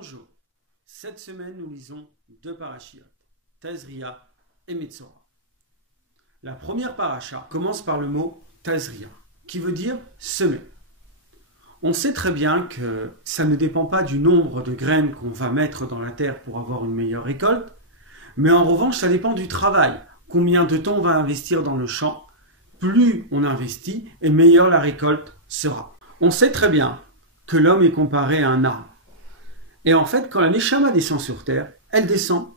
Bonjour, cette semaine nous lisons deux parachiotes, Tazria et Metzora. La première paracha commence par le mot Tazria, qui veut dire semer. On sait très bien que ça ne dépend pas du nombre de graines qu'on va mettre dans la terre pour avoir une meilleure récolte, mais en revanche ça dépend du travail, combien de temps on va investir dans le champ. Plus on investit et meilleure la récolte sera. On sait très bien que l'homme est comparé à un arbre. Et en fait, quand la Neshama descend sur terre, elle descend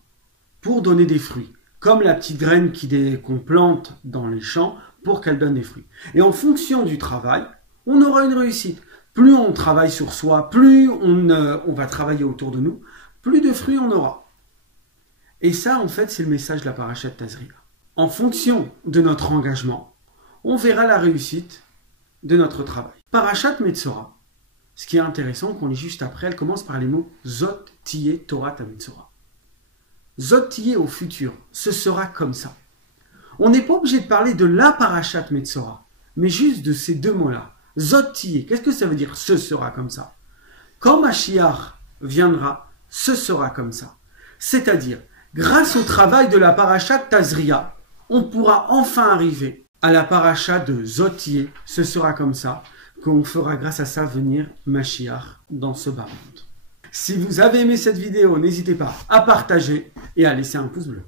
pour donner des fruits, comme la petite graine qu'on plante dans les champs pour qu'elle donne des fruits. Et en fonction du travail, on aura une réussite. Plus on travaille sur soi, plus on va travailler autour de nous, plus de fruits on aura. Et ça, en fait, c'est le message de la paracha de Tazria. En fonction de notre engagement, on verra la réussite de notre travail. Parachat Metzora. Ce qui est intéressant, qu'on lit juste après, elle commence par les mots Zot Tiyeh Torah Metzora. Zot Tiyeh au futur, ce sera comme ça. On n'est pas obligé de parler de la Parachat Metzora, mais juste de ces deux mots-là. Zot Tiyeh, qu'est-ce que ça veut dire ce sera comme ça? Quand Mashiach viendra, ce sera comme ça. C'est-à-dire, grâce au travail de la Parachat Tazria, on pourra enfin arriver à la Parachat de Zot Tiyeh, ce sera comme ça, qu'on fera grâce à ça venir Mashiach dans ce bas monde. Si vous avez aimé cette vidéo, n'hésitez pas à partager et à laisser un pouce bleu.